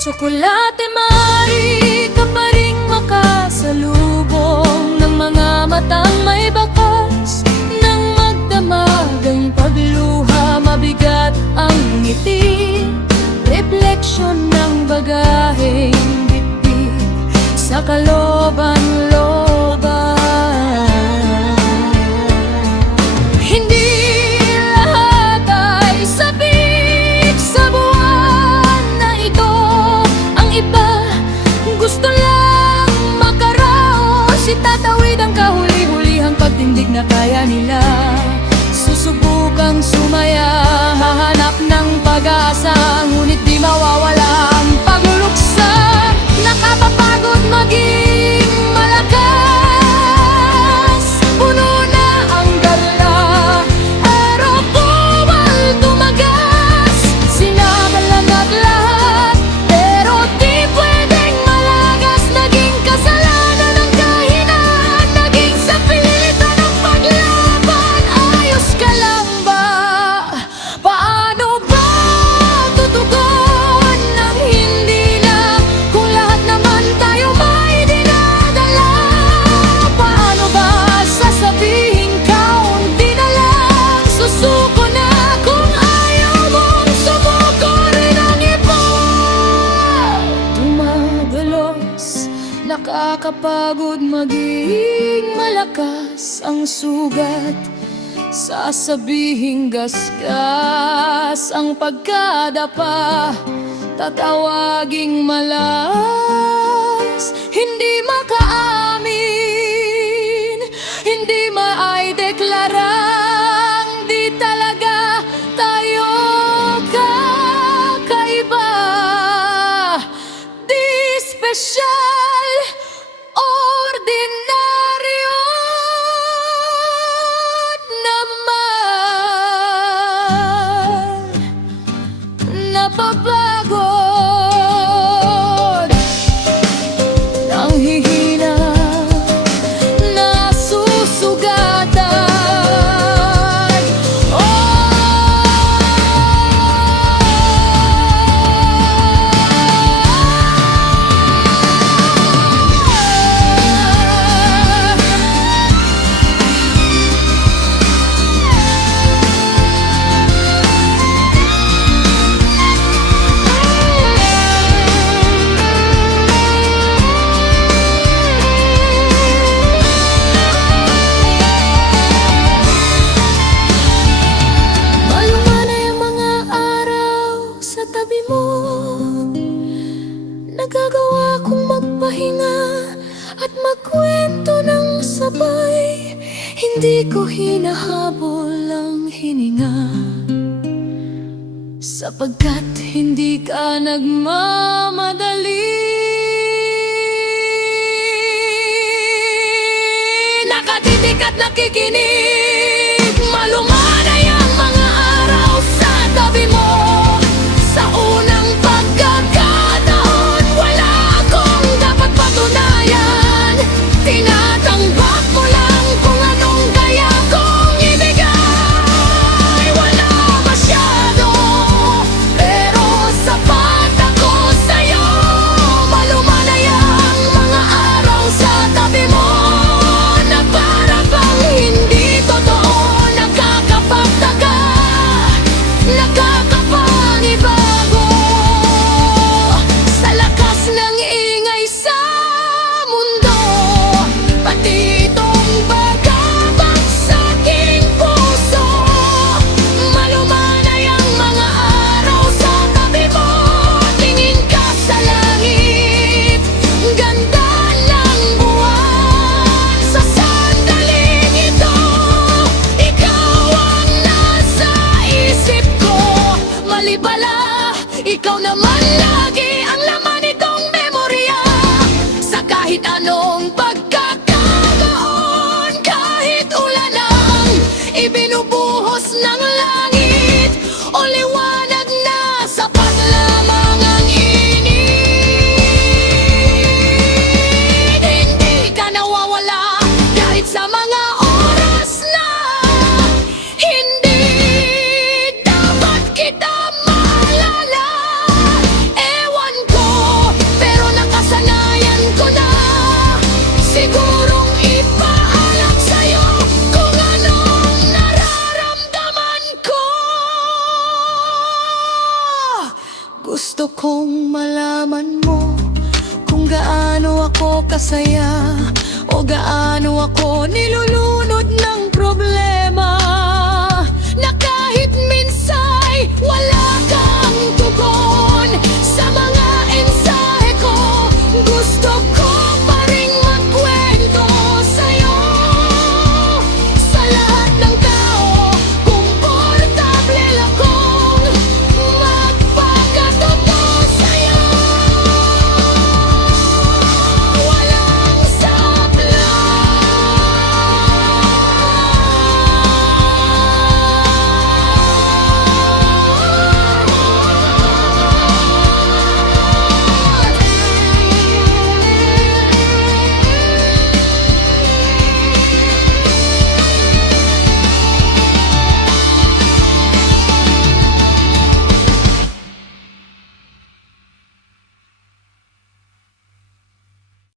Tsokolate, maaari ka pa ring makasalubong ng mga matang may bakas. Nang magdamag ang pagluha, mabigat ang ngiti, refleksyon ng bagaheng bitbit sa kalooban-looban. Hindi lahat ay sabik sa buwan na ito. Ang iba gusto lang makaraos, itatawid ang kahuli-hulihang pagtindig na kaya nila. Susubukang sumaya, hahanap ng pag-asa, ngunit di mawawala ang pagluluksa. Nakapapagod maging malakas, puno na ang gala, araw buwal tumagas. Sinagalan at lahat, pero di pwedeng malagas. Naging kasalanan ng kahinaan, naging sa pilitan ng paglaban. Ayos ka lang ba? Paano ba tutugon ng hindi na kung lahat naman tayo may dinadala? Paano ba sasabihin kaunti na lang? Susuko na kung ayaw mong sumuko rin ang iba. Tumagalos, nakakapagod maging malakas ang sugat. Sasabihing gasgas ang pagkadapa, tatawaging malas. Hindi makaamin, hindi maideklarang di talaga tayo kakaiba. Di special, ordinaryo naman, napapagod, nanghihina, nasusugatan. Malumanay ang mga araw sa tabi mo, nagagawa kong magpahinga at magkwento ng sabay. Hindi ko hinahabol ang hininga, sapagkat hindi ka nagmamadali. Nakatitig at nakikinig, malumanay ang mga araw sa tabi mo. Sa unang pagkakataon, wala akong dapat patunayan. Tinatanggap mo lang kung anong kaya kong ibigay. Wala masyado, pero sapat ako sa'yo. Malumanay ang mga araw sa tabi mo, na para bang hindi Gusto kong malaman mo kung gaano ako kasaya o gaano ako nilulungkot.